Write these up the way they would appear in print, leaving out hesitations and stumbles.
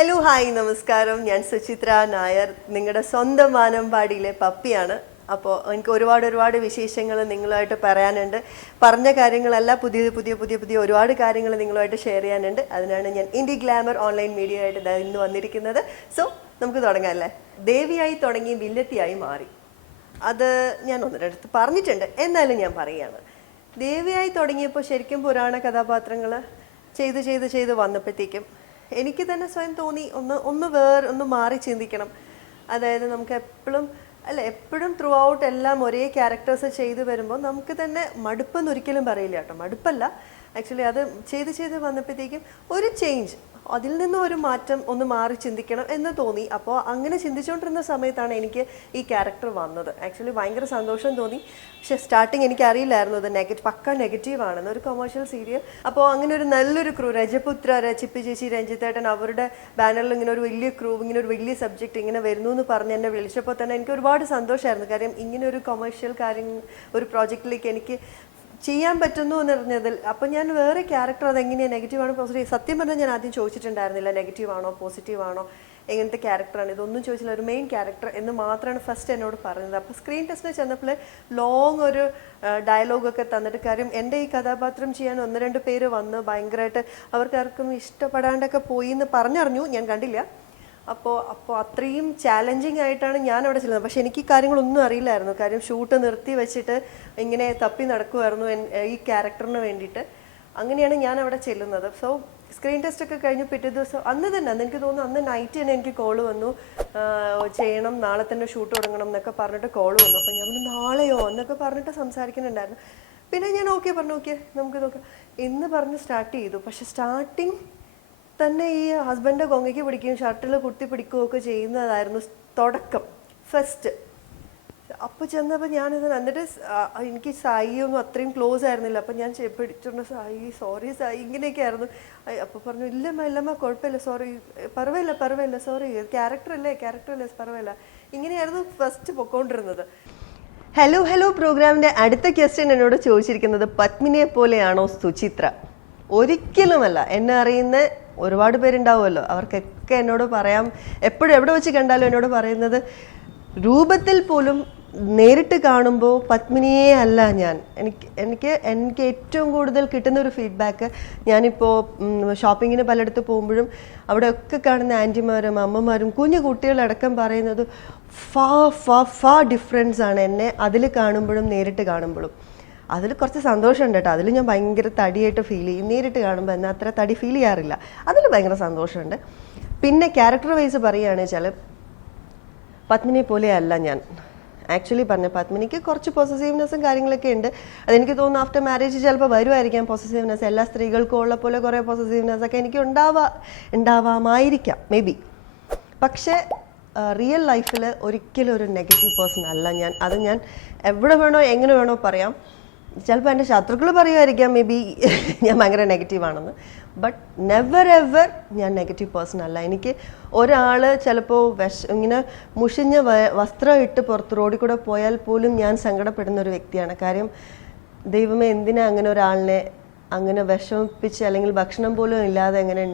Hello hi നമസ്കാരം. ഞാൻ സുചിത്ര നായർ, നിങ്ങളുടെ സ്വന്തം വാനമ്പാടിയിലെ പപ്പിയാണ്. അപ്പോൾ എനിക്ക് ഒരുപാട് വിശേഷങ്ങൾ നിങ്ങളുമായിട്ട് പറയാനുണ്ട്. പറഞ്ഞ കാര്യങ്ങളല്ല, പുതിയ ഒരുപാട് കാര്യങ്ങൾ നിങ്ങളുമായിട്ട് ഷെയർ ചെയ്യാനുണ്ട്. അതിനാണ് ഞാൻ ഇൻഡി ഗ്ലാമർ ഓൺലൈൻ മീഡിയ ആയിട്ട് ഇന്ന് വന്നിരിക്കുന്നത്. സോ നമുക്ക് തുടങ്ങാം അല്ലേ. ദേവിയായി തുടങ്ങി വില്ലത്തിയായി മാറി. അത് ഞാൻ ഒന്നിടത്ത് പറഞ്ഞിട്ടുണ്ട്, എന്നാലും ഞാൻ പറയുകയാണ്. ദേവിയായി തുടങ്ങിയപ്പോൾ ശരിക്കും പുരാണ കഥാപാത്രങ്ങൾ ചെയ്ത് വന്നപ്പോഴത്തേക്കും എനിക്ക് തന്നെ സ്വയം തോന്നി ഒന്ന് മാറി ചിന്തിക്കണം. അതായത് നമുക്ക് എപ്പോഴും ത്രൂ ഔട്ട് എല്ലാം ഒരേ ക്യാരക്ടേഴ്സ് ചെയ്ത് വരുമ്പോൾ നമുക്ക് തന്നെ മടുപ്പെന്ന് ഒരിക്കലും പറയില്ല കേട്ടോ. മടുപ്പല്ല, ആക്ച്വലി അത് ചെയ്ത് വന്നപ്പോഴത്തേക്കും ഒരു ചേഞ്ച്, അതിൽ നിന്നും ഒരു മാറ്റം, ഒന്ന് മാറി ചിന്തിക്കണം എന്ന് തോന്നി. അപ്പോൾ അങ്ങനെ ചിന്തിച്ചുകൊണ്ടിരുന്ന സമയത്താണ് എനിക്ക് ഈ ക്യാരക്ടർ വന്നത്. ആക്ച്വലി ഭയങ്കര സന്തോഷം തോന്നി. പക്ഷെ സ്റ്റാർട്ടിങ് എനിക്ക് അറിയില്ലായിരുന്നു അത് പക്ക നെഗറ്റീവ് ആണെന്ന്, ഒരു കൊമേഴ്ഷ്യൽ സീരിയൽ. അപ്പോൾ അങ്ങനെ ഒരു നല്ലൊരു ക്രൂ, രജപുത്ര, ചിപ്പി ചേച്ചി, രഞ്ജിത്തേട്ടൻ, അവരുടെ ബാനറിൽ ഇങ്ങനെ ഒരു വലിയ ക്രൂ, ഇങ്ങനെ ഒരു വലിയ സബ്ജക്റ്റ് ഇങ്ങനെ വരുന്നു എന്ന് പറഞ്ഞ് എന്നെ വിളിച്ചപ്പോൾ തന്നെ എനിക്ക് ഒരുപാട് സന്തോഷമായിരുന്നു. കാര്യം ഇങ്ങനെ ഒരു കൊമേഴ്ഷ്യൽ കാര്യം ഒരു പ്രോജക്റ്റിലേക്ക് എനിക്ക് ചെയ്യാൻ പറ്റുന്നു എന്ന് പറഞ്ഞതിൽ. അപ്പം ഞാൻ വേറെ ക്യാരക്ടർ അതെങ്ങനെയാണ്, നെഗറ്റീവാണോ പോസിറ്റീവ്, സത്യം പറഞ്ഞാൽ ഞാൻ ആദ്യം ചോദിച്ചിട്ടുണ്ടായിരുന്നില്ല നെഗറ്റീവ് ആണോ പോസിറ്റീവ് ആണോ എങ്ങനത്തെ ക്യാരക്ടറാണ്, ഇതൊന്നും ചോദിച്ചില്ല. ഒരു മെയിൻ ക്യാരക്ടർ എന്ന് മാത്രമാണ് ഫസ്റ്റ് എന്നോട് പറഞ്ഞത്. അപ്പോൾ സ്ക്രീൻ ടെസ്റ്റിന് ചെന്നപ്പോൾ ലോങ് ഒരു ഡയലോഗൊക്കെ തന്നിട്ട്, കാര്യം എൻ്റെ ഈ കഥാപാത്രം ചെയ്യാൻ 1-2 പേര് വന്ന് ഭയങ്കരമായിട്ട് അവർക്കാർക്കും ഇഷ്ടപ്പെടാണ്ടൊക്കെ പോയി എന്ന് പറഞ്ഞറിഞ്ഞു, ഞാൻ കണ്ടില്ല. അപ്പോൾ അത്രയും ചാലഞ്ചിങ് ആയിട്ടാണ് ഞാൻ അവിടെ ചെല്ലുന്നത്. പക്ഷെ എനിക്ക് ഈ കാര്യങ്ങളൊന്നും അറിയില്ലായിരുന്നു. കാര്യം ഷൂട്ട് നിർത്തി വെച്ചിട്ട് ഇങ്ങനെ തപ്പി നടക്കുമായിരുന്നു ഈ ക്യാരക്ടറിന് വേണ്ടിയിട്ട്. അങ്ങനെയാണ് ഞാൻ അവിടെ ചെല്ലുന്നത്. സോ സ്ക്രീൻ ടെസ്റ്റ് ഒക്കെ കഴിഞ്ഞ് പിറ്റേ ദിവസം അന്ന് എനിക്ക് തോന്നുന്നു അന്ന് നൈറ്റ് തന്നെ എനിക്ക് കോള് വന്നു, ചെയ്യണം, നാളെ തന്നെ ഷൂട്ട് തുടങ്ങണം എന്നൊക്കെ പറഞ്ഞിട്ട് കോള് വന്നു. അപ്പോൾ ഞാൻ നാളെയോ എന്നൊക്കെ പറഞ്ഞിട്ട് സംസാരിക്കുന്നുണ്ടായിരുന്നു. പിന്നെ ഞാൻ പറഞ്ഞു ഓക്കെ നമുക്ക് നോക്കാം എന്ന് പറഞ്ഞ് സ്റ്റാർട്ട് ചെയ്തു. പക്ഷെ സ്റ്റാർട്ടിങ് തന്നെ ഈ ഹസ്ബൻഡ് കൊങ്ങയ്ക്ക് പിടിക്കുകയും ഷർട്ടിൽ കുത്തി പിടിക്കുകയൊക്കെ ചെയ്യുന്നതായിരുന്നു തുടക്കം, ഫസ്റ്റ്. അപ്പോൾ ചെന്നപ്പോൾ എന്നിട്ട് എനിക്ക് സായിയൊന്നും അത്രയും ക്ലോസ് ആയിരുന്നില്ല. അപ്പം ഞാൻ പിടിച്ചോണ്ട് സോറി സായി ഇങ്ങനെയൊക്കെ ആയിരുന്നു. അപ്പോൾ പറഞ്ഞു ഇല്ലമ്മ കുഴപ്പമില്ല, സോറി, പറവില്ല സോറി, ക്യാരക്ടറല്ലേ പറവില്ല. ഇങ്ങനെയായിരുന്നു ഫസ്റ്റ് പൊക്കോണ്ടിരുന്നത്. ഹലോ പ്രോഗ്രാമിൻ്റെ അടുത്ത ക്വസ്റ്റ്യൻ എന്നോട് ചോദിച്ചിരിക്കുന്നത്, പത്മിനിയെ പോലെയാണോ സുചിത്ര? ഒരിക്കലുമല്ല. എന്നെ അറിയുന്ന ഒരുപാട് പേരുണ്ടാവുമല്ലോ, അവർക്കൊക്കെ എന്നോട് പറയാം, എപ്പോഴും എവിടെ വെച്ച് കണ്ടാലും എന്നോട് പറയുന്നത്, രൂപത്തിൽ പോലും നേരിട്ട് കാണുമ്പോൾ പത്മിനിയെ അല്ല ഞാൻ. എനിക്ക് ഏറ്റവും കൂടുതൽ കിട്ടുന്ന ഒരു ഫീഡ്ബാക്ക്, ഞാനിപ്പോൾ ഷോപ്പിങ്ങിന് പലയിടത്ത് പോകുമ്പോഴും അവിടെയൊക്കെ കാണുന്ന ആൻറ്റിമാരും അമ്മമാരും കുഞ്ഞു കുട്ടികളടക്കം പറയുന്നത് ഫാ ഡിഫറൻസ് ആണ് എന്നെ അതിൽ കാണുമ്പോഴും നേരിട്ട് കാണുമ്പോഴും. അതിൽ കുറച്ച് സന്തോഷമുണ്ട് കേട്ടോ. അതിൽ ഞാൻ ഭയങ്കര തടിയായിട്ട് ഫീൽ ചെയ്യും. നേരിട്ട് കാണുമ്പോൾ എന്നാൽ അത്ര തടി ഫീൽ ചെയ്യാറില്ല. അതിൽ ഭയങ്കര സന്തോഷമുണ്ട്. പിന്നെ ക്യാരക്ടർ വൈസ് പറയുകയാണെന്ന് വെച്ചാൽ പത്മിനിയെ പോലെയല്ല ഞാൻ. ആക്ച്വലി പത്മിനിക്ക് കുറച്ച് പൊസസീവ്നെസ്സും കാര്യങ്ങളൊക്കെ ഉണ്ട്. അതെനിക്ക് തോന്നുന്നു ആഫ്റ്റർ മാരേജ് ചിലപ്പോൾ വരുമായിരിക്കാം പൊസസീവ്നെസ്. എല്ലാ സ്ത്രീകൾക്കും ഉള്ള പോലെ കുറേ പൊസസീവ്നെസ് ഒക്കെ എനിക്ക് ഉണ്ടാവാമായിരിക്കാം മേ ബി. പക്ഷേ റിയൽ ലൈഫിൽ ഒരിക്കലും ഒരു നെഗറ്റീവ് പേഴ്സൺ അല്ല ഞാൻ. അത് ഞാൻ എവിടെ വേണോ എങ്ങനെ വേണോ പറയാം. ചിലപ്പോൾ എൻ്റെ ശത്രുക്കൾ പറയുമായിരിക്കാം മേ ബി ഞാൻ ഭയങ്കര നെഗറ്റീവാണെന്ന്. ബട്ട് നെവർ എവർ ഞാൻ നെഗറ്റീവ് പേഴ്സൺ അല്ല. എനിക്ക് ഒരാൾ ചിലപ്പോൾ ഇങ്ങനെ മുഷിഞ്ഞ വസ്ത്രം ഇട്ട് പുറത്ത് റോഡിൽ കൂടെ പോയാൽ പോലും ഞാൻ സങ്കടപ്പെടുന്ന ഒരു വ്യക്തിയാണ്. കാര്യം ദൈവമേ എന്തിനാ അങ്ങനെ ഒരാളിനെ അങ്ങനെ വിഷമിപ്പിച്ച് അല്ലെങ്കിൽ ഭക്ഷണം പോലും ഇല്ലാതെ എങ്ങനെ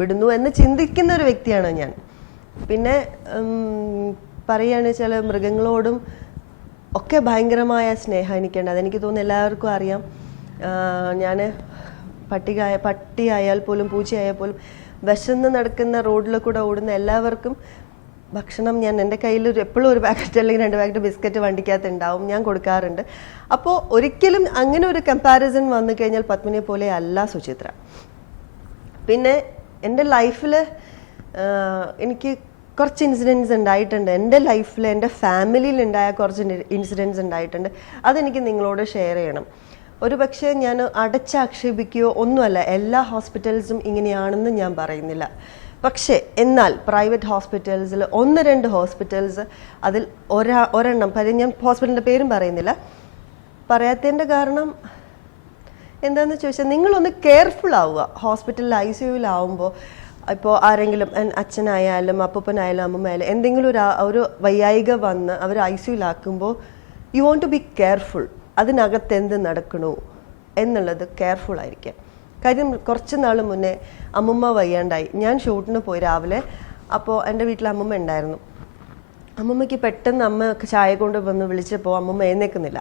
വിടുന്നു എന്ന് ചിന്തിക്കുന്ന ഒരു വ്യക്തിയാണ് ഞാൻ. പിന്നെ പറയുകയാണെന്ന് വെച്ചാൽ മൃഗങ്ങളോടും ഒക്കെ ഭയങ്കരമായ സ്നേഹം എനിക്കുണ്ട്. അതെനിക്ക് തോന്നുന്നു എല്ലാവർക്കും അറിയാം. ഞാൻ പട്ടിയായാൽ പോലും പൂച്ചയായാൽ പോലും വിശന്ന് നടക്കുന്ന റോഡിൽ കൂടെ ഓടുന്ന എല്ലാവർക്കും ഭക്ഷണം ഞാൻ എൻ്റെ കയ്യിൽ എപ്പോഴും ഒരു പാക്കറ്റ് അല്ലെങ്കിൽ 2 പാക്കറ്റ് ബിസ്ക്കറ്റ് വണ്ടിക്കകത്ത് ഉണ്ടാവും, ഞാൻ കൊടുക്കാറുണ്ട്. അപ്പോൾ ഒരിക്കലും അങ്ങനെ ഒരു കമ്പാരിസൺ വന്നു കഴിഞ്ഞാൽ പത്മിനിയെ പോലെ അല്ല സുചിത്ര. പിന്നെ എൻ്റെ ലൈഫിൽ എനിക്ക് കുറച്ച് ഇൻസിഡൻറ്റ്സ് ഉണ്ടായിട്ടുണ്ട്. എൻ്റെ ലൈഫിൽ എൻ്റെ ഫാമിലിയിൽ ഉണ്ടായ കുറച്ച് ഇൻസിഡൻറ്റ്സ് ഉണ്ടായിട്ടുണ്ട്. അതെനിക്ക് നിങ്ങളോട് ഷെയർ ചെയ്യണം. ഒരു പക്ഷേ ഞാൻ അടച്ചാക്ഷേപിക്കുകയോ ഒന്നുമല്ല, എല്ലാ ഹോസ്പിറ്റൽസും ഇങ്ങനെയാണെന്ന് ഞാൻ പറയുന്നില്ല. പക്ഷേ എന്നാൽ പ്രൈവറ്റ് ഹോസ്പിറ്റൽസിൽ 1-2 ഹോസ്പിറ്റൽസ്, അതിൽ ഒരെണ്ണം ഞാൻ ഹോസ്പിറ്റലിൻ്റെ പേരും പറയുന്നില്ല. പറയാത്തതിൻ്റെ കാരണം എന്താണെന്ന് ചോദിച്ചാൽ, നിങ്ങളൊന്ന് കെയർഫുൾ ആവുക. ഹോസ്പിറ്റലിൽ ICUവിലാവുമ്പോൾ ഇപ്പോൾ ആരെങ്കിലും അച്ഛനായാലും അപ്പൂപ്പനായാലും അമ്മമ്മയായാലും എന്തെങ്കിലും ഒരു വയ്യായിക വന്ന് അവർ ICUവിലാക്കുമ്പോൾ you want to be careful. അതിനകത്ത് എന്ത് നടക്കണു എന്നുള്ളത് കെയർഫുൾ ആയിരിക്കാം. കാര്യം കുറച്ച് നാൾ മുന്നേ അമ്മുമ്മ വയ്യാണ്ടായി. ഞാൻ ഷൂട്ടിന് പോയി രാവിലെ. അപ്പോൾ എൻ്റെ വീട്ടിൽ അമ്മുമ്മ ഉണ്ടായിരുന്നു. അമ്മുമ്മയ്ക്ക് പെട്ടെന്ന് അമ്മ ചായ കൊണ്ട് വന്ന് വിളിച്ചപ്പോൾ അമ്മുമ്മ എഴുന്നേൽക്കുന്നില്ല.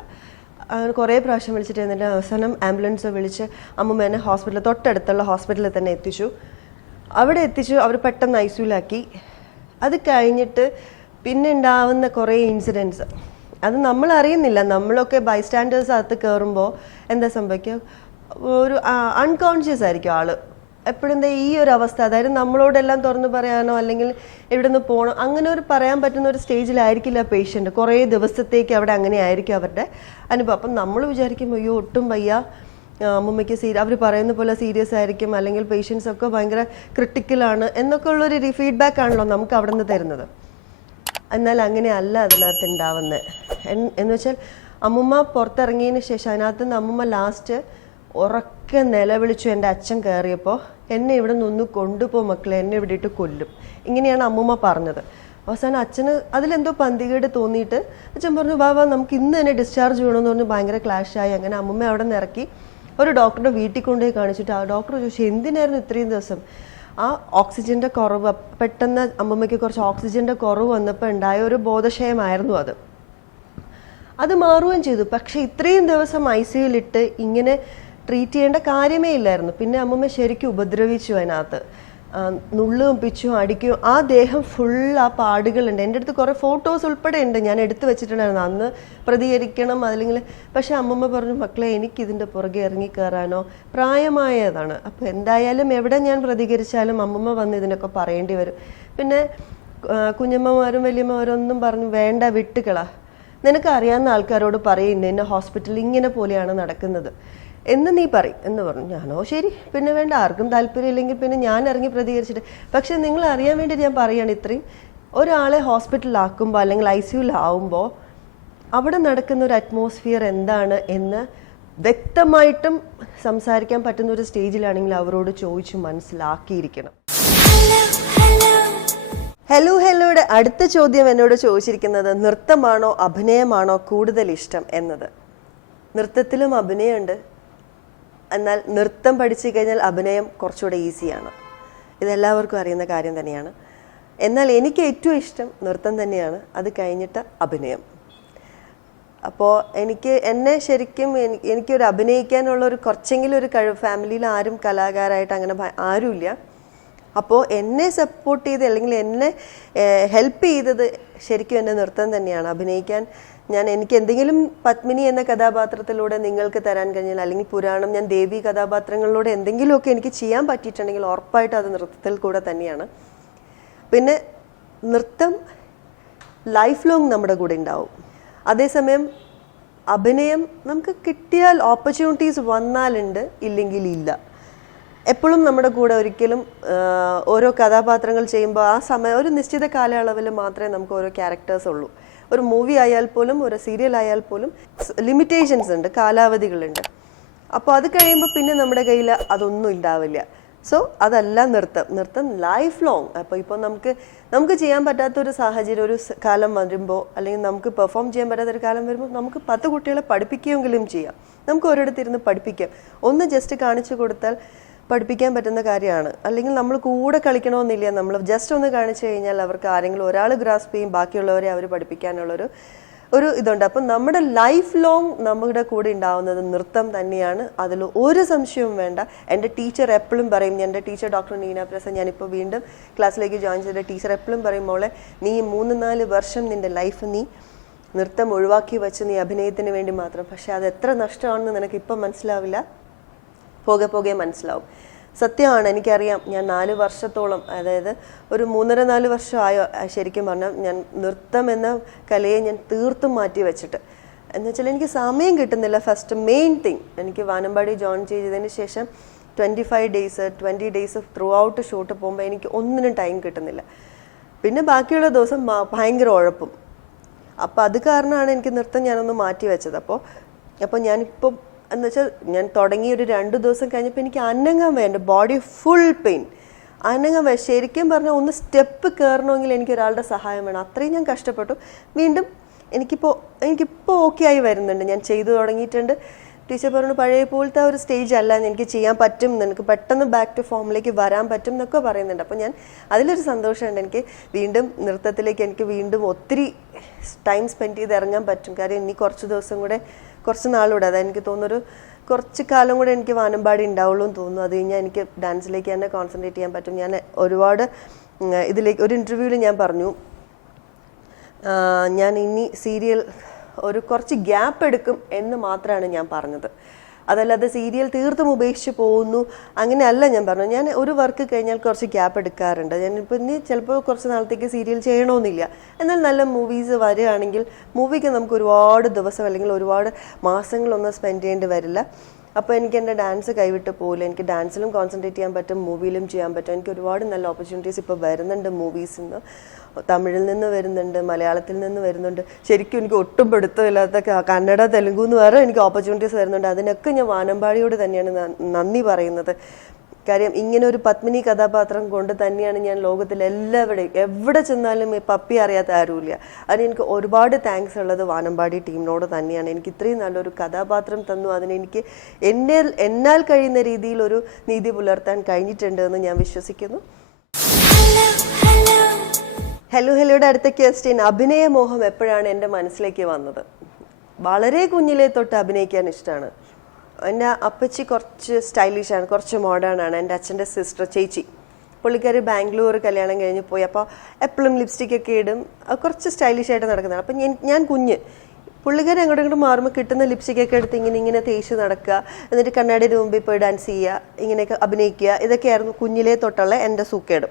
കുറേ പ്രാവശ്യം വിളിച്ചിട്ട് എന്നിട്ട് അവസാനം ആംബുലൻസ് വിളിച്ച് അമ്മുമ്മ എന്നെ ഹോസ്പിറ്റലിൽ, തൊട്ടടുത്തുള്ള ഹോസ്പിറ്റലിൽ തന്നെ എത്തിച്ചു. അവിടെ എത്തിച്ചു. അവർ പെട്ടെന്ന് ഐസിയുലാക്കി. അത് കഴിഞ്ഞിട്ട് പിന്നെ ഉണ്ടാവുന്ന കുറേ ഇൻസിഡൻസ് അത് നമ്മൾ അറിയുന്നില്ല. നമ്മളൊക്കെ ബൈസ്റ്റാൻഡേഴ്സ് അകത്ത് കയറുമ്പോൾ എന്താ സംഭവിക്കുക, ഒരു അൺകോൺഷ്യസ് ആയിരിക്കും ആള് എപ്പോഴും. എന്താ ഈ ഒരു അവസ്ഥ, അതായത് നമ്മളോടെല്ലാം തുറന്നു പറയാനോ അല്ലെങ്കിൽ എവിടെ നിന്ന് പോകണോ അങ്ങനെ ഒരു പറയാൻ പറ്റുന്ന ഒരു സ്റ്റേജിലായിരിക്കില്ല പേഷ്യൻ്റ്. കുറേ ദിവസത്തേക്ക് അവിടെ അങ്ങനെ ആയിരിക്കും അവരുടെ അനുഭവം. അപ്പം നമ്മൾ വിചാരിക്കും അയ്യോ ഒട്ടും വയ്യ, അമ്മൂമ്മയ്ക്ക് അവർ പറയുന്ന പോലെ സീരിയസ് ആയിരിക്കും, അല്ലെങ്കിൽ പേഷ്യൻസ് ഒക്കെ ഭയങ്കര ക്രിട്ടിക്കലാണ് എന്നൊക്കെ ഉള്ളൊരു ഫീഡ്ബാക്ക് ആണല്ലോ നമുക്ക് അവിടെ നിന്ന് തരുന്നത്. എന്നാൽ അങ്ങനെയല്ല അതിനകത്ത് ഉണ്ടാവുന്നത്. എന്ന് വെച്ചാൽ അമ്മുമ്മ പുറത്തിറങ്ങിയതിന് ശേഷം അതിനകത്ത് നിന്ന് അമ്മുമ്മ ലാസ്റ്റ് ഉറക്കെ നിലവിളിച്ചു. എൻ്റെ അച്ഛൻ കയറിയപ്പോൾ എന്നെ ഇവിടെ നിന്ന് കൊണ്ടുപോ മക്കളെ, എന്നെ ഇവിടെ ഇട്ട് കൊല്ലും, ഇങ്ങനെയാണ് അമ്മുമ്മ പറഞ്ഞത്. അവസാനം അച്ഛന് അതിലെന്തോ പന്തികേട് തോന്നിയിട്ട് അച്ഛൻ പറഞ്ഞു വാ വാ നമുക്ക് ഇന്ന് തന്നെ ഡിസ്ചാർജ് ചെയ്യണമെന്ന് പറഞ്ഞ് ഭയങ്കര ക്ലാഷായി. അങ്ങനെ അമ്മുമ്മ അവിടെ നിന്ന് ഇറക്കി ഒരു ഡോക്ടറുടെ വീട്ടിൽ കൊണ്ടുപോയി കാണിച്ചിട്ട് ആ ഡോക്ടർ ചോദിച്ചു എന്തിനായിരുന്നു ഇത്രയും ദിവസം. ആ ഓക്സിജൻ്റെ കുറവ്, പെട്ടെന്ന് അമ്മമ്മയ്ക്ക് കുറച്ച് ഓക്സിജൻ്റെ കുറവ് വന്നപ്പോൾ ഉണ്ടായ ഒരു ബോധക്ഷയമായിരുന്നു അത്. അത് മാറുകയും ചെയ്തു. പക്ഷെ ഇത്രയും ദിവസം ICUലിട്ട് ഇങ്ങനെ ട്രീറ്റ് ചെയ്യേണ്ട കാര്യമേ ഇല്ലായിരുന്നു. പിന്നെ അമ്മമ്മ ശരിക്കും ഉപദ്രവിച്ചു. അതിനകത്ത് നുള്ളും പിച്ചും അടിക്കും. ആ ദേഹം ഫുൾ ആ പാടുകളുണ്ട്. എൻ്റെ അടുത്ത് കുറേ ഫോട്ടോസ് ഉൾപ്പെടെ ഉണ്ട്, ഞാൻ എടുത്തു വെച്ചിട്ടുണ്ടായിരുന്നു. അന്ന് പ്രതികരിക്കണം അല്ലെങ്കിൽ, പക്ഷെ അമ്മമ്മ പറഞ്ഞു മക്കളെ എനിക്കിതിൻ്റെ പുറകെ ഇറങ്ങി കയറാനോ, പ്രായമായതാണ്. അപ്പോൾ എന്തായാലും എവിടെ ഞാൻ പ്രതികരിച്ചാലും അമ്മമ്മ വന്ന് ഇതിനൊക്കെ പറയേണ്ടി വരും. പിന്നെ കുഞ്ഞമ്മമാരും വലിയമ്മമാരും ഒന്നും പറഞ്ഞു വേണ്ട വിട്ടുകളാ, നിനക്ക് അറിയാവുന്ന ആൾക്കാരോട് പറയുന്നത് എന്നെ ഹോസ്പിറ്റലിൽ ഇങ്ങനെ പോലെയാണ് നടക്കുന്നത് എന്ന് നീ പറയും എന്ന് പറഞ്ഞു. ഞാനോ ശരി, പിന്നെ വേണ്ട, ആർക്കും താല്പര്യം ഇല്ലെങ്കിൽ പിന്നെ ഞാൻ ഇറങ്ങി പ്രതികരിച്ചിട്ട്. പക്ഷെ നിങ്ങൾ അറിയാൻ വേണ്ടി ഞാൻ പറയുകയാണ്, ഇത്രയും ഒരാളെ ഹോസ്പിറ്റലിലാക്കുമ്പോൾ അല്ലെങ്കിൽ ICUലാവുമ്പോൾ അവിടെ നടക്കുന്ന ഒരു അറ്റ്മോസ്ഫിയർ എന്താണ് എന്ന് വ്യക്തമായിട്ടും സംസാരിക്കാൻ പറ്റുന്ന ഒരു സ്റ്റേജിലാണെങ്കിൽ അവരോട് ചോദിച്ചു മനസ്സിലാക്കിയിരിക്കണം. ഹലോയുടെ അടുത്ത ചോദ്യം എന്നോട് ചോദിച്ചിരിക്കുന്നത് നൃത്തമാണോ അഭിനയമാണോ കൂടുതൽ ഇഷ്ടം എന്നത്. നൃത്തത്തിലും അഭിനയമുണ്ട്, എന്നാൽ നൃത്തം പഠിച്ചു കഴിഞ്ഞാൽ അഭിനയം കുറച്ചുകൂടെ ഈസിയാണ്. ഇതെല്ലാവർക്കും അറിയുന്ന കാര്യം തന്നെയാണ്. എന്നാൽ എനിക്ക് ഏറ്റവും ഇഷ്ടം നൃത്തം തന്നെയാണ്, അത് കഴിഞ്ഞിട്ട് അഭിനയം. അപ്പോൾ എന്നെ ശരിക്കും എനിക്കൊരു അഭിനയിക്കാനുള്ള ഒരു കുറച്ചെങ്കിലും ഒരു കഴിവ്, ഫാമിലിയിൽ ആരും കലാകാരായിട്ട് അങ്ങനെ ആരുമില്ല. അപ്പോൾ എന്നെ സപ്പോർട്ട് ചെയ്ത് അല്ലെങ്കിൽ എന്നെ ഹെൽപ്പ് ചെയ്തത് ശരിക്കും എൻ്റെ നൃത്തം തന്നെയാണ്. അഭിനയിക്കാൻ എനിക്ക് എന്തെങ്കിലും പത്മിനി എന്ന കഥാപാത്രത്തിലൂടെ നിങ്ങൾക്ക് തരാൻ കഴിഞ്ഞാൽ, അല്ലെങ്കിൽ പുരാണം, ഞാൻ ദേവി കഥാപാത്രങ്ങളിലൂടെ എന്തെങ്കിലുമൊക്കെ എനിക്ക് ചെയ്യാൻ പറ്റിയിട്ടുണ്ടെങ്കിൽ ഉറപ്പായിട്ട് അത് നൃത്തത്തിൽ കൂടെ തന്നെയാണ്. പിന്നെ നൃത്തം ലൈഫ് ലോങ് നമ്മുടെ കൂടെ ഉണ്ടാവും. അതേസമയം അഭിനയം നമുക്ക് കിട്ടിയാൽ ഓപ്പർച്യൂണിറ്റീസ് വന്നാലുണ്ട്, ഇല്ലെങ്കിൽ ഇല്ല. എപ്പോഴും നമ്മുടെ കൂടെ ഒരിക്കലും ഓരോ കഥാപാത്രങ്ങൾ ചെയ്യുമ്പോൾ ആ സമയം ഒരു നിശ്ചിത കാലയളവിൽ മാത്രമേ നമുക്ക് ഓരോ ക്യാരക്ടേഴ്സ് ഉള്ളൂ. ഒരു മൂവി ആയാൽ പോലും ഒരു സീരിയൽ ആയാൽ പോലും ലിമിറ്റേഷൻസ് ഉണ്ട്, കാലാവധികളുണ്ട്. അപ്പോൾ അത് കഴിയുമ്പോൾ പിന്നെ നമ്മുടെ കയ്യിൽ അതൊന്നും ഉണ്ടാവില്ല. സോ അതല്ല നൃത്തം ലൈഫ് ലോങ്. അപ്പോൾ ഇപ്പോൾ നമുക്ക് ചെയ്യാൻ പറ്റാത്തൊരു സാഹചര്യം, ഒരു കാലം വരുമ്പോൾ, അല്ലെങ്കിൽ നമുക്ക് പെർഫോം ചെയ്യാൻ പറ്റാത്തൊരു കാലം വരുമ്പോൾ നമുക്ക് 10 കുട്ടികളെ പഠിപ്പിക്കുകയെങ്കിലും ചെയ്യാം. നമുക്ക് ഒരിടത്തിരുന്ന് പഠിപ്പിക്കാം. ഒന്ന് ജസ്റ്റ് കാണിച്ചു കൊടുത്താൽ പഠിപ്പിക്കാൻ പറ്റുന്ന കാര്യമാണ്. അല്ലെങ്കിൽ നമ്മൾ കൂടെ കളിക്കണമെന്നില്ല, നമ്മൾ ജസ്റ്റ് ഒന്ന് കാണിച്ചു കഴിഞ്ഞാൽ അവർക്ക് ആരെങ്കിലും ഒരാൾ ഗ്രാസ്പ് ചെയ്യും, ബാക്കിയുള്ളവരെ അവർ പഠിപ്പിക്കാനുള്ളൊരു ഇതുണ്ട്. അപ്പം നമ്മുടെ ലൈഫ് ലോങ് നമ്മുടെ കൂടെ ഉണ്ടാവുന്നത് നൃത്തം തന്നെയാണ്, അതിൽ ഒരു സംശയവും വേണ്ട. എൻ്റെ ടീച്ചർ എപ്പോഴും പറയും, എൻ്റെ ടീച്ചർ ഡോക്ടർ നീന പ്രസാദ്, ഞാനിപ്പോൾ വീണ്ടും ക്ലാസ്സിലേക്ക് ജോയിൻ ചെയ്ത ടീച്ചർ എപ്പോഴും പറയും, മോളെ നീ 3-4 വർഷം നിൻ്റെ ലൈഫ് നീ നൃത്തം ഒഴിവാക്കി വെച്ച് നീ അഭിനയത്തിന് വേണ്ടി മാത്രം. പക്ഷെ അത് എത്ര നഷ്ടമാണെന്ന് നിനക്ക് ഇപ്പം മനസ്സിലാവില്ല, പോകെ മനസ്സിലാവും. സത്യമാണ്, എനിക്കറിയാം. ഞാൻ 4 വർഷത്തോളം, അതായത് ഒരു 3.5-4 വർഷമായോ ശരിക്കും പറഞ്ഞാൽ ഞാൻ നൃത്തം എന്ന കലയെ ഞാൻ തീർത്തും മാറ്റി വെച്ചിട്ട്. എന്ന് വെച്ചാൽ എനിക്ക് സമയം കിട്ടുന്നില്ല. ഫസ്റ്റ് മെയിൻ തിങ്, എനിക്ക് വാനമ്പാടി ജോയിൻ ചെയ്തതിന് ശേഷം 20 ഡേയ്സ് ത്രൂ ഔട്ട് ഷൂട്ട് പോകുമ്പോൾ എനിക്ക് ഒന്നിനും ടൈം കിട്ടുന്നില്ല. പിന്നെ ബാക്കിയുള്ള ദിവസം ഭയങ്കര ഉഴപ്പും. അപ്പോൾ അത് കാരണമാണ് എനിക്ക് നൃത്തം ഞാനൊന്ന് മാറ്റി വെച്ചത്. അപ്പോൾ ഞാനിപ്പം എന്ന് വെച്ചാൽ ഞാൻ തുടങ്ങി ഒരു 2 ദിവസം കഴിഞ്ഞപ്പോൾ എനിക്ക് അനങ്ങാൻ വേണ്ട, ബോഡി ഫുൾ പെയിൻ, അനങ്ങാൻ വേണ്ട. ശരിക്കും പറഞ്ഞാൽ ഒന്ന് സ്റ്റെപ്പ് കയറണമെങ്കിൽ എനിക്ക് ഒരാളുടെ സഹായം വേണം. അത്രയും ഞാൻ കഷ്ടപ്പെട്ടു. വീണ്ടും എനിക്കിപ്പോൾ ഓക്കെ ആയി വരുന്നുണ്ട്. ഞാൻ ചെയ്തു തുടങ്ങിയിട്ടുണ്ട്. ടീച്ചർ പറഞ്ഞു പഴയ പോലത്തെ ഒരു സ്റ്റേജ് അല്ല, എനിക്ക് ചെയ്യാൻ പറ്റും, നിനക്ക് പെട്ടെന്ന് ബാക്ക് ടു ഫോമിലേക്ക് വരാൻ പറ്റും എന്നൊക്കെ പറയുന്നുണ്ട്. അപ്പോൾ ഞാൻ അതിലൊരു സന്തോഷമുണ്ട്. എനിക്ക് വീണ്ടും നൃത്തത്തിലേക്ക് എനിക്ക് വീണ്ടും ഒത്തിരി ടൈം സ്പെൻഡ് ചെയ്ത് ഇറങ്ങാൻ പറ്റും. കാര്യം ഇനി കുറച്ച് ദിവസം കൂടെ, കുറച്ച് നാളൂടെ, അതായത് എനിക്ക് തോന്നുന്നൊരു കുറച്ച് കാലം കൂടെ എനിക്ക് വാനമ്പാടി ഉണ്ടാവുള്ളൂ എന്ന് തോന്നുന്നു. അത് കഴിഞ്ഞാൽ എനിക്ക് ഡാൻസിലേക്ക് തന്നെ കോൺസെൻട്രേറ്റ് ചെയ്യാൻ പറ്റും. ഞാൻ ഒരുപാട് ഇതിലേക്ക് ഒരു ഇൻ്റർവ്യൂവിൽ ഞാൻ പറഞ്ഞു, ഞാൻ ഇനി സീരിയൽ ഒരു കുറച്ച് ഗ്യാപ്പ് എടുക്കും എന്ന് മാത്രമാണ് ഞാൻ പറഞ്ഞത്. അതല്ലാതെ സീരിയൽ തീർത്തും ഉപേക്ഷിച്ച് പോകുന്നു അങ്ങനെയല്ല ഞാൻ പറഞ്ഞു. ഞാൻ ഒരു വർക്ക് കഴിഞ്ഞാൽ കുറച്ച് ഗ്യാപ്പ് എടുക്കാറുണ്ട്. ഞാനിപ്പോൾ ഇനി ചിലപ്പോൾ കുറച്ച് നാളത്തേക്ക് സീരിയൽ ചെയ്യണമെന്നില്ല. എന്നാൽ നല്ല മൂവീസ് വരികയാണെങ്കിൽ മൂവിക്ക് നമുക്ക് ഒരുപാട് ദിവസം അല്ലെങ്കിൽ ഒരുപാട് മാസങ്ങളൊന്നും സ്പെൻഡ് ചെയ്യേണ്ടി വരില്ല. അപ്പോൾ എനിക്ക് എൻ്റെ ഡാൻസ് കൈവിട്ട് പോകില്ല. എനിക്ക് ഡാൻസിലും കോൺസെൻട്രേറ്റ് ചെയ്യാൻ പറ്റും, മൂവിയിലും ചെയ്യാൻ പറ്റും. എനിക്ക് ഒരുപാട് നല്ല ഓപ്പർച്യൂണിറ്റീസ് ഇപ്പോൾ വരുന്നുണ്ട്. മൂവീസിൽ നിന്ന്, തമിഴിൽ നിന്ന് വരുന്നുണ്ട്, മലയാളത്തിൽ നിന്ന് വരുന്നുണ്ട്. ശരിക്കും എനിക്ക് ഒട്ടും പിടുത്തമില്ലാത്ത കന്നഡ, തെലുങ്കു എന്ന് വേറെ എനിക്ക് ഓപ്പർച്യൂണിറ്റീസ് വരുന്നുണ്ട്. അതിനൊക്കെ ഞാൻ വാനമ്പാടിയോട് തന്നെയാണ് നന്ദി പറയുന്നത്. കാര്യം ഇങ്ങനെ ഒരു പത്മിനി കഥാപാത്രം കൊണ്ട് തന്നെയാണ് ഞാൻ ലോകത്തിൽ എല്ലാവരുടെയും എവിടെ ചെന്നാലും ഈ പപ്പി അറിയാത്ത ആരുമില്ല. അതിന് എനിക്ക് ഒരുപാട് താങ്ക്സ് ഉള്ളത് വാനമ്പാടി ടീമിനോട് തന്നെയാണ്. എനിക്ക് ഇത്രയും നല്ലൊരു കഥാപാത്രം തന്നു. അതിനെനിക്ക് എന്നാൽ കഴിയുന്ന രീതിയിൽ ഒരു നീതി പുലർത്താൻ കഴിഞ്ഞിട്ടുണ്ട് എന്ന് ഞാൻ വിശ്വസിക്കുന്നു. ഹലോയുടെ അടുത്ത ക്വസ്റ്റ്യൻ, അഭിനയ മോഹം എപ്പോഴാണ് എൻ്റെ മനസ്സിലേക്ക് വന്നത്? വളരെ കുഞ്ഞിലേ തൊട്ട് അഭിനയിക്കാൻ ഇഷ്ടമാണ്. എൻ്റെ അപ്പച്ചി കുറച്ച് സ്റ്റൈലിഷാണ്, കുറച്ച് മോഡേൺ ആണ്. എൻ്റെ അച്ഛൻ്റെ സിസ്റ്റർ ചേച്ചി, പുള്ളിക്കാരി ബാംഗ്ലൂർ കല്യാണം കഴിഞ്ഞ് പോയി. അപ്പോൾ എപ്പോഴും ലിപ്സ്റ്റിക്കൊക്കെ ഇടും, കുറച്ച് സ്റ്റൈലിഷായിട്ട് നടക്കുന്നതാണ്. അപ്പം ഞാൻ കുഞ്ഞ്, പുള്ളിക്കാരി അങ്ങോട്ടും ഇങ്ങോട്ട് മാറുമ്പോൾ കിട്ടുന്ന ലിപ്സ്റ്റിക്കൊക്കെ എടുത്ത് ഇങ്ങനെ തേച്ച് നടക്കുക, എന്നിട്ട് കണ്ണാടിയുടെ മുമ്പിൽ പോയി ഡാൻസ് ചെയ്യുക, ഇങ്ങനെയൊക്കെ അഭിനയിക്കുക. ഇതൊക്കെയായിരുന്നു കുഞ്ഞിലേ തൊട്ടുള്ള എൻ്റെ സൂക്കേട്.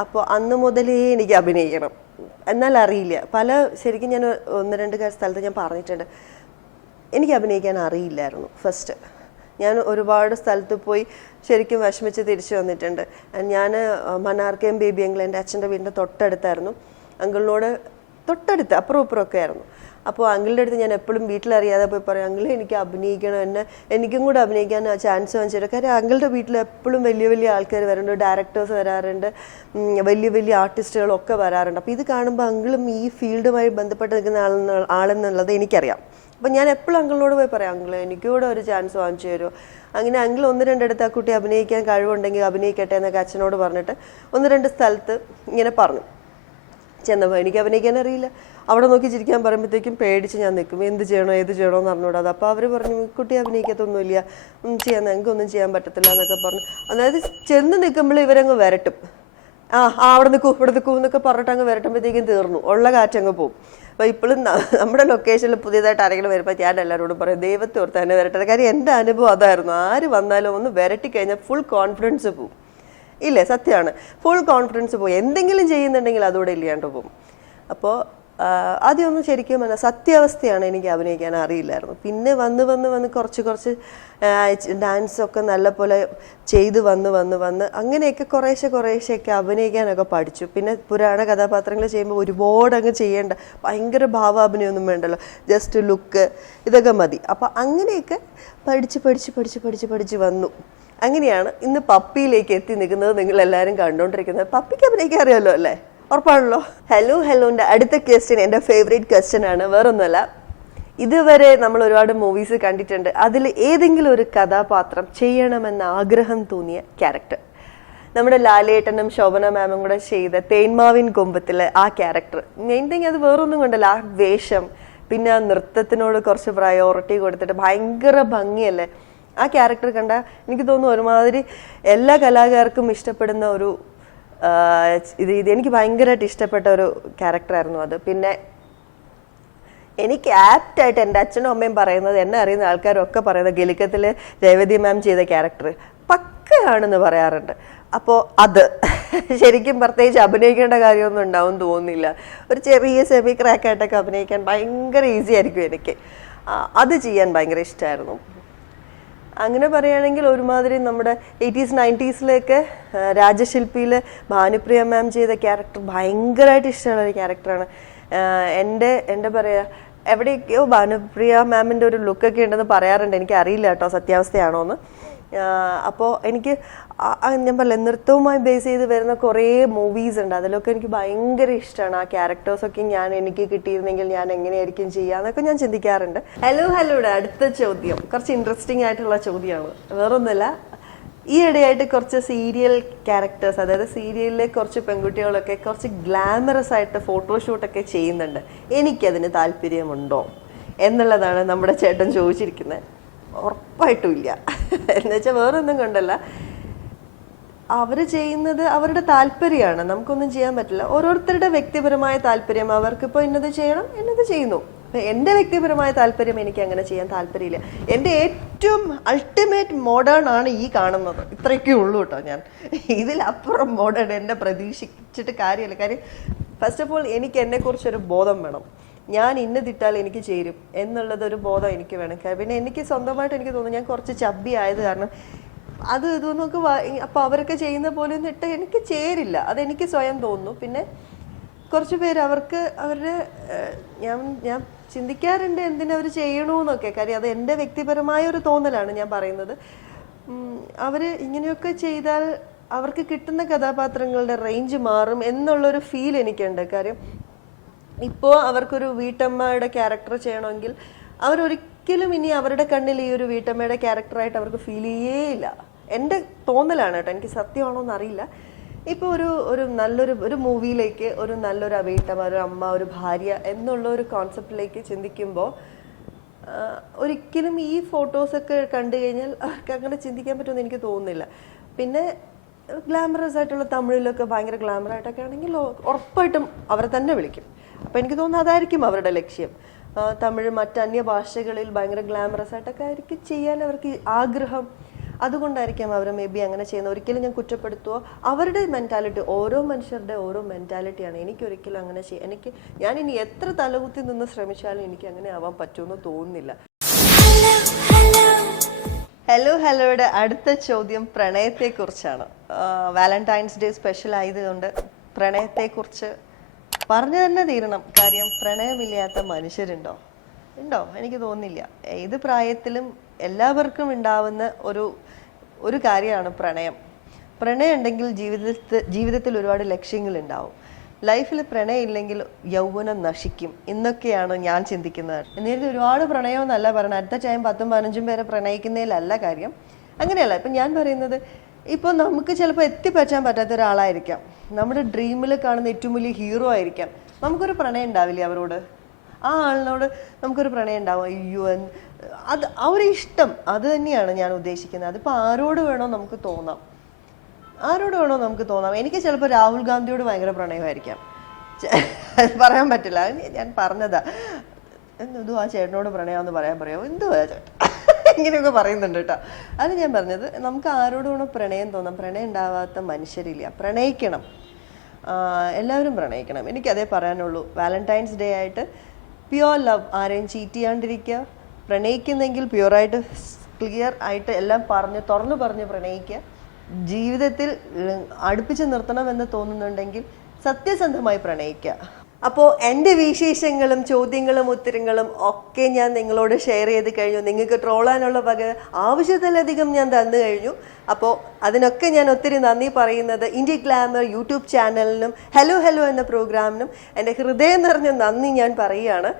അപ്പോൾ അന്ന് മുതലേ എനിക്ക് അഭിനയിക്കണം, എന്നാൽ അറിയില്ല. ശരിക്കും ഞാൻ 1-2 സ്ഥലത്ത് ഞാൻ പറഞ്ഞിട്ടുണ്ട്, എനിക്ക് അഭിനയിക്കാൻ അറിയില്ലായിരുന്നു. ഫസ്റ്റ് ഞാൻ ഒരുപാട് സ്ഥലത്ത് പോയി ശരിക്കും വിഷമിച്ച് തിരിച്ചു വന്നിട്ടുണ്ട്. ഞാൻ മണ്ണാർക്കയം ബേബി അങ്കിൾ എൻ്റെ അച്ഛൻ്റെ വീടിൻ്റെ തൊട്ടടുത്തായിരുന്നു. അങ്കിളിനോട് തൊട്ടടുത്ത് അപ്പുറം ഇപ്പുറമൊക്കെ ആയിരുന്നു. അപ്പോൾ അങ്കിളിൻ്റെ അടുത്ത് ഞാൻ എപ്പോഴും വീട്ടിലറിയാതെ പോയി പറയും, അങ്കിൾ എനിക്ക് അഭിനയിക്കണം, എനിക്കും കൂടെ അഭിനയിക്കാൻ ചാൻസ് വാങ്ങിച്ചിട്ട്. കാര്യം അങ്കിളുടെ വീട്ടിൽ എപ്പോഴും വലിയ വലിയ ആൾക്കാർ വരാറുണ്ട്, ഡയറക്ടേഴ്സ് വരാറുണ്ട്, വലിയ വലിയ ആർട്ടിസ്റ്റുകളൊക്കെ വരാറുണ്ട്. അപ്പോൾ ഇത് കാണുമ്പോൾ അങ്കിളും ഈ ഫീൽഡുമായി ബന്ധപ്പെട്ട് നിൽക്കുന്ന ആളെന്നുള്ളത് എനിക്കറിയാം. അപ്പം ഞാൻ എപ്പോഴും അങ്കിളിനോട് പോയി പറയാം, അങ്കിൾ എനിക്കൂടെ ഒരു ചാൻസ് വാങ്ങിച്ചു തരുമോ? അങ്ങനെ അങ്കിൾ 1-2 ആ കുട്ടി അഭിനയിക്കാൻ കഴിവുണ്ടെങ്കിൽ അഭിനയിക്കട്ടെ എന്നൊക്കെ അച്ഛനോട് പറഞ്ഞിട്ട് 1-2 സ്ഥലത്ത് ഇങ്ങനെ പറഞ്ഞു. ചെന്നപ്പോൾ എനിക്ക് അഭിനയിക്കാൻ അറിയില്ല. അവിടെ നോക്കി ചിരിക്കാൻ പറയുമ്പോഴത്തേക്കും പേടിച്ച് ഞാൻ നിൽക്കും, എന്ത് ചെയ്യണോ ഏത് ചെയ്യണോ എന്ന് അറിഞ്ഞൂടാതെ. അപ്പോൾ അവർ പറഞ്ഞു, കുട്ടി അഭിനയിക്കത്തൊന്നുമില്ല, ഞങ്ങൾക്കൊന്നും ചെയ്യാൻ പറ്റത്തില്ല എന്നൊക്കെ പറഞ്ഞു. അതായത് ചെന്ന് നിൽക്കുമ്പോൾ ഇവരങ്ങ് വരട്ടും, അവിടെ നിൽക്കൂ ഇവിടെ നിൽക്കൂ എന്നൊക്കെ പറഞ്ഞിട്ട് അങ്ങ് വരട്ടുമ്പോഴത്തേക്കും തീർന്നു, ഉള്ള കാറ്റങ്ങ് പോകും. അപ്പോൾ ഇപ്പോഴും നമ്മുടെ ലൊക്കേഷനിൽ പുതിയതായിട്ട് ആരെങ്കിലും വരുമ്പോൾ ഞാൻ എല്ലാവരോടും പറയും, ദൈവത്തെ ഓർത്ത് തന്നെ വരട്ടെ. കാര്യം എൻ്റെ അനുഭവം അതായിരുന്നു. ആര് വന്നാലും ഒന്ന് വരട്ടി കഴിഞ്ഞാൽ ഫുൾ കോൺഫിഡൻസ് പോവും. ഇല്ലേ, സത്യമാണ്, ഫുൾ കോൺഫിഡൻസ് പോയി. എന്തെങ്കിലും ചെയ്യുന്നുണ്ടെങ്കിൽ അതോടെ ഇല്ലാണ്ട് പോകും. അപ്പോൾ ആദ്യമൊന്നും ശരിക്കും സത്യാവസ്ഥയാണ്, എനിക്ക് അഭിനയിക്കാൻ അറിയില്ലായിരുന്നു. പിന്നെ വന്ന് കുറച്ച് ഡാൻസൊക്കെ നല്ലപോലെ ചെയ്ത് വന്ന് അങ്ങനെയൊക്കെ കുറേശ്ശെയൊക്കെ അഭിനയിക്കാനൊക്കെ പഠിച്ചു. പിന്നെ പുരാണ കഥാപാത്രങ്ങൾ ചെയ്യുമ്പോൾ ഒരുപാട് അങ്ങ് ചെയ്യേണ്ട, ഭയങ്കര ഭാവാഭിനയൊന്നും വേണ്ടല്ലോ, ജസ്റ്റ് ലുക്ക് ഇതൊക്കെ മതി. അപ്പോൾ അങ്ങനെയൊക്കെ പഠിച്ച് വന്നു. അങ്ങനെയാണ് ഇന്ന് പപ്പിയിലേക്ക് എത്തി നിൽക്കുന്നത്. നിങ്ങളെല്ലാവരും കണ്ടുകൊണ്ടിരിക്കുന്നത്. പപ്പിക്ക് അഭിനയിക്കാൻ അറിയാമല്ലോ അല്ലേ? ഉറപ്പാണല്ലോ. ഹലോൻ്റെ അടുത്ത ക്വസ്റ്റ്യൻ എൻ്റെ ഫേവറേറ്റ് ക്വസ്റ്റ്യൻ ആണ്. വേറൊന്നുമല്ല, ഇതുവരെ നമ്മൾ ഒരുപാട് മൂവീസ് കണ്ടിട്ടുണ്ട്. അതിൽ ഏതെങ്കിലും ഒരു കഥാപാത്രം ചെയ്യണമെന്ന ആഗ്രഹം തോന്നിയ ക്യാരക്ടർ? നമ്മുടെ ലാലേട്ടനും ശോഭന മാമും കൂടെ ചെയ്ത തേന്മാവിൻ കൊമ്പത്തിലെ ആ ക്യാരക്ടർ. മെയിൻ തിങ് അത് വേറൊന്നും കൊണ്ടല്ല, ആ വേഷം, പിന്നെ ആ നൃത്തത്തിനോട് കുറച്ച് പ്രയോറിറ്റി കൊടുത്തിട്ട് ഭയങ്കര ഭംഗിയല്ലേ ആ ക്യാരക്ടർ കണ്ട. എനിക്ക് തോന്നുന്നു ഒരുമാതിരി എല്ലാ കലാകാർക്കും ഇഷ്ടപ്പെടുന്ന ഒരു ഇത് എനിക്ക് ഭയങ്കരമായിട്ട് ഇഷ്ടപ്പെട്ട ഒരു ക്യാരക്ടറായിരുന്നു അത്. പിന്നെ എനിക്ക് ആപ്റ്റായിട്ട് എൻ്റെ അച്ഛനും അമ്മയും പറയുന്നത്, എന്നെ അറിയുന്ന ആൾക്കാരൊക്കെ പറയുന്നത്, ഗലിക്കത്തിൽ രേവതി മാം ചെയ്ത ക്യാരക്ടർ പക്കയാണെന്ന് പറയാറുണ്ട്. അപ്പോൾ അത് ശരിക്കും പ്രത്യേകിച്ച് അഭിനയിക്കേണ്ട കാര്യമൊന്നും ഉണ്ടാവും തോന്നുന്നില്ല. ഒരു ചെറിയ സെമി ക്രാക്കായിട്ടൊക്കെ അഭിനയിക്കാൻ ഭയങ്കര ഈസി ആയിരിക്കും എനിക്ക്. അത് ചെയ്യാൻ ഭയങ്കര ഇഷ്ടമായിരുന്നു. അങ്ങനെ പറയുകയാണെങ്കിൽ ഒരുമാതിരി നമ്മുടെ 80s 90s രാജശില്പിയിൽ ഭാനുപ്രിയ മാം ചെയ്ത ക്യാരക്ടർ ഭയങ്കരമായിട്ട് ഇഷ്ടമുള്ള ഒരു ക്യാരക്ടറാണ്. എൻ്റെ പറയുക, എവിടെയൊക്കെയോ ഭാനുപ്രിയ മാമിൻ്റെ ഒരു ലുക്കൊക്കെ ഉണ്ടെന്ന് പറയാറുണ്ട്. എനിക്ക് അറിയില്ല കേട്ടോ സത്യാവസ്ഥയാണോ എന്ന്. അപ്പോൾ എനിക്ക് ഞാൻ പറഞ്ഞില്ല, നൃത്തവുമായി ബേസ് ചെയ്ത് വരുന്ന കുറേ മൂവീസ് ഉണ്ട്. അതിലൊക്കെ എനിക്ക് ഭയങ്കര ഇഷ്ടമാണ്. ആ ക്യാരക്ടേഴ്സൊക്കെ എനിക്ക് കിട്ടിയിരുന്നെങ്കിൽ ഞാൻ എങ്ങനെയായിരിക്കും ചെയ്യാന്നൊക്കെ ഞാൻ ചിന്തിക്കാറുണ്ട്. ഹലോയുടെ അടുത്ത ചോദ്യം കുറച്ച് ഇൻട്രസ്റ്റിംഗ് ആയിട്ടുള്ള ചോദ്യമാണ്. വേറൊന്നുമല്ല, ഈ ഇടയായിട്ട് കുറച്ച് സീരിയൽ ക്യാരക്ടേഴ്സ്, അതായത് സീരിയലിലെ കുറച്ച് പെൺകുട്ടികളൊക്കെ കുറച്ച് ഗ്ലാമറസ് ആയിട്ട് ഫോട്ടോഷൂട്ടൊക്കെ ചെയ്യുന്നുണ്ട്. എനിക്കതിന് താല്പര്യമുണ്ടോ എന്നുള്ളതാണ് നമ്മുടെ ചേട്ടൻ ചോദിച്ചിരിക്കുന്നത്. ഉറപ്പായിട്ടും ഇല്ല. എന്നുവെച്ചാൽ വേറൊന്നും കൊണ്ടല്ല, അവർ ചെയ്യുന്നത് അവരുടെ താല്പര്യമാണ്, നമുക്കൊന്നും ചെയ്യാൻ പറ്റില്ല. ഓരോരുത്തരുടെ വ്യക്തിപരമായ താല്പര്യം, അവർക്കിപ്പോൾ ഇന്നത് ചെയ്യണം, എന്നത് ചെയ്യുന്നു. എൻ്റെ വ്യക്തിപരമായ താല്പര്യം എനിക്ക് അങ്ങനെ ചെയ്യാൻ താല്പര്യമില്ല. എൻ്റെ ഏറ്റവും അൾട്ടിമേറ്റ് മോഡേൺ ആണ് ഈ കാണുന്നത്. ഇത്രയൊക്കെ ഉള്ളൂ കേട്ടോ. ഞാൻ ഇതിലപ്പുറം മോഡേൺ എന്നെ പ്രതീക്ഷിച്ചിട്ട് കാര്യമില്ല. കാര്യം ഫസ്റ്റ് ഓഫ് ഓൾ എനിക്ക് എന്നെക്കുറിച്ചൊരു ബോധം വേണം. ഞാൻ ഇന്നതിട്ടാൽ എനിക്ക് ചേരും എന്നുള്ളതൊരു ബോധം എനിക്ക് വേണം. പിന്നെ എനിക്ക് സ്വന്തമായിട്ട് എനിക്ക് തോന്നുന്നു ഞാൻ കുറച്ച് ചബ്ബി ആയത് കാരണം ഇതൊന്നൊക്കെ അപ്പോൾ അവരൊക്കെ ചെയ്യുന്ന പോലെ ഒന്നും ഇട്ട് എനിക്ക് ചേരില്ല. അതെനിക്ക് സ്വയം തോന്നുന്നു. പിന്നെ കുറച്ച് പേര് അവർക്ക് അവരുടെ ഞാൻ ചിന്തിക്കാറുണ്ട് എന്തിനവർ ചെയ്യണമെന്നൊക്കെ. കാര്യം അത് എൻ്റെ വ്യക്തിപരമായ ഒരു തോന്നലാണ് ഞാൻ പറയുന്നത്. അവർ ഇങ്ങനെയൊക്കെ ചെയ്താൽ അവർക്ക് കിട്ടുന്ന കഥാപാത്രങ്ങളുടെ റേഞ്ച് മാറും എന്നുള്ളൊരു ഫീൽ എനിക്കുണ്ട്. കാര്യം ഇപ്പോൾ അവർക്കൊരു വീട്ടമ്മയുടെ ക്യാരക്ടർ ചെയ്യണമെങ്കിൽ അവരൊരിക്കലും ഇനി അവരുടെ കണ്ണിൽ ഈ ഒരു വീട്ടമ്മയുടെ ക്യാരക്ടറായിട്ട് അവർക്ക് ഫീൽ ചെയ്യേയില്ല. എൻ്റെ തോന്നലാണ് കേട്ടോ, എനിക്ക് സത്യമാണോ എന്നറിയില്ല. ഇപ്പോൾ ഒരു നല്ലൊരു മൂവിയിലേക്ക് ഒരു നല്ലൊരു വീട്ടമ്മ, ഒരു അമ്മ, ഒരു ഭാര്യ എന്നുള്ള ഒരു കോൺസെപ്റ്റിലേക്ക് ചിന്തിക്കുമ്പോൾ ഒരിക്കലും ഈ ഫോട്ടോസൊക്കെ കണ്ടു കഴിഞ്ഞാൽ അവർക്ക് അങ്ങനെ ചിന്തിക്കാൻ പറ്റുമെന്ന് എനിക്ക് തോന്നുന്നില്ല. പിന്നെ ഗ്ലാമറസ് ആയിട്ടുള്ള തമിഴിലൊക്കെ ഭയങ്കര ഗ്ലാമറായിട്ടൊക്കെ ആണെങ്കിൽ ഉറപ്പായിട്ടും അവരെ തന്നെ വിളിക്കും. അപ്പോൾ എനിക്ക് തോന്നുന്നു അതായിരിക്കും അവരുടെ ലക്ഷ്യം. തമിഴ് മറ്റന്യ ഭാഷകളിൽ ഭയങ്കര ഗ്ലാമറസ് ആയിട്ടൊക്കെ ആയിരിക്കും ചെയ്യാൻ അവർക്ക് ആഗ്രഹം. അതുകൊണ്ടായിരിക്കാം അവർ മേ ബി അങ്ങനെ ചെയ്യുന്നത്. ഒരിക്കലും ഞാൻ കുറ്റപ്പെടുത്തുമോ, അവരുടെ മെൻറ്റാലിറ്റി, ഓരോ മനുഷ്യരുടെ ഓരോ മെൻറ്റാലിറ്റിയാണ്. എനിക്കൊരിക്കലും അങ്ങനെ ഞാൻ ഇനി എത്ര തലകുത്തി നിന്ന് ശ്രമിച്ചാലും എനിക്ക് അങ്ങനെ ആവാൻ പറ്റുമെന്ന് തോന്നുന്നില്ല. ഹലോയുടെ അടുത്ത ചോദ്യം പ്രണയത്തെക്കുറിച്ചാണ്. വാലന്റൈൻസ് ഡേ സ്പെഷ്യൽ ആയതുകൊണ്ട് പ്രണയത്തെക്കുറിച്ച് പറഞ്ഞു തന്നെ തീരണം. കാര്യം പ്രണയമില്ലാത്ത മനുഷ്യരുണ്ടോ? എനിക്ക് തോന്നുന്നില്ല. ഏത് പ്രായത്തിലും എല്ലാവർക്കും ഉണ്ടാവുന്ന ഒരു കാര്യമാണ് പ്രണയം. പ്രണയം ഉണ്ടെങ്കിൽ ജീവിതത്തിൽ ഒരുപാട് ലക്ഷ്യങ്ങൾ ഉണ്ടാവും. ലൈഫിൽ പ്രണയം ഇല്ലെങ്കിൽ യൗവനം നശിക്കും എന്നൊക്കെയാണ് ഞാൻ ചിന്തിക്കുന്നത്. എന്നിട്ട് ഒരുപാട് പ്രണയം എന്നല്ല പറയണം. അടുത്ത ടൈം 10-15 പേരെ പ്രണയിക്കുന്നതിലല്ല കാര്യം. അങ്ങനെയല്ല. ഇപ്പം ഞാൻ പറയുന്നത്, ഇപ്പോൾ നമുക്ക് ചിലപ്പോൾ എത്തിപ്പറ്റാൻ പറ്റാത്ത ഒരാളായിരിക്കാം, നമ്മുടെ ഡ്രീമിൽ കാണുന്ന ഏറ്റവും വലിയ ഹീറോ ആയിരിക്കാം. നമുക്കൊരു പ്രണയം ഉണ്ടാവില്ലേ അവരോട്? ആ ആളിനോട് നമുക്കൊരു പ്രണയം ഉണ്ടാവും. അയ്യോ, അത് ആ ഒരു ഇഷ്ടം, അത് തന്നെയാണ് ഞാൻ ഉദ്ദേശിക്കുന്നത്. അതിപ്പോൾ ആരോട് വേണോ നമുക്ക് തോന്നാം. എനിക്ക് ചിലപ്പോൾ രാഹുൽ ഗാന്ധിയോട് ഭയങ്കര പ്രണയമായിരിക്കാം. പറയാൻ പറ്റില്ല, ഞാൻ പറഞ്ഞതാ. എന്തോ ആ ചേട്ടനോട് പ്രണയമാണെന്ന് പറയാമോ? എന്തുവാ ചേട്ടാ ഇങ്ങനെയൊക്കെ പറയുന്നുണ്ട് കേട്ടോ. അത് ഞാൻ പറഞ്ഞത്, നമുക്ക് ആരോട് വേണോ പ്രണയം തോന്നാം. പ്രണയം ഉണ്ടാവാത്ത മനുഷ്യരില്ല. പ്രണയിക്കണം, എല്ലാവരും പ്രണയിക്കണം. എനിക്കതേ പറയാനുള്ളൂ. വാലന്റൈൻസ് ഡേ ആയിട്ട് പ്യുവർ ലവ്, ആരെയും ചീറ്റ് ചെയ്യാണ്ടിരിക്കുക. പ്രണയിക്കുന്നെങ്കിൽ പ്യുവറായിട്ട് ക്ലിയർ ആയിട്ട് എല്ലാം തുറന്നു പറഞ്ഞ് പ്രണയിക്കുക. ജീവിതത്തിൽ അടുപ്പിച്ച് നിർത്തണമെന്ന് തോന്നുന്നുണ്ടെങ്കിൽ സത്യസന്ധമായി പ്രണയിക്കുക. അപ്പോൾ എൻ്റെ വിശേഷങ്ങളും ചോദ്യങ്ങളും ഉത്തരങ്ങളും ഒക്കെ ഞാൻ നിങ്ങളോട് ഷെയർ ചെയ്ത് കഴിഞ്ഞു. നിങ്ങൾക്ക് ട്രോളാനുള്ള ആവശ്യത്തിലധികം ഞാൻ തന്നു കഴിഞ്ഞു. അപ്പോൾ അതിനൊക്കെ ഞാൻ ഒത്തിരി നന്ദി പറയുന്നത് ഇന്ത്യ ഗ്ലാമർ യൂട്യൂബ് ചാനലിനും ഹലോ എന്ന പ്രോഗ്രാമിനും എൻ്റെ ഹൃദയം നിറഞ്ഞ നന്ദി ഞാൻ പറയുകയാണ്.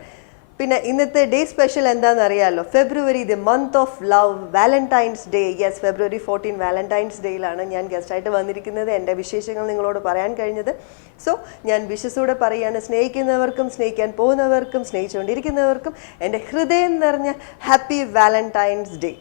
പിന്നെ ഇന്നത്തെ ഡേ സ്പെഷ്യൽ എന്താണെന്ന് അറിയാമല്ലോ. February, the month of love, Valentine's Day. Yes, February 14 Valentine's ഡേയിലാണ് ഞാൻ ഗസ്റ്റായിട്ട് വന്നിരിക്കുന്നത്. എൻ്റെ വിശേഷങ്ങൾ നിങ്ങളോട് പറയാൻ കഴിഞ്ഞത്. സോ ഞാൻ വിശ്വസോടെ പറയുകയാണ്, സ്നേഹിക്കുന്നവർക്കും സ്നേഹിക്കാൻ പോകുന്നവർക്കും സ്നേഹിച്ചുകൊണ്ടിരിക്കുന്നവർക്കും എൻ്റെ ഹൃദയം നിറഞ്ഞ ഹാപ്പി വാലന്റൈൻസ് ഡേ.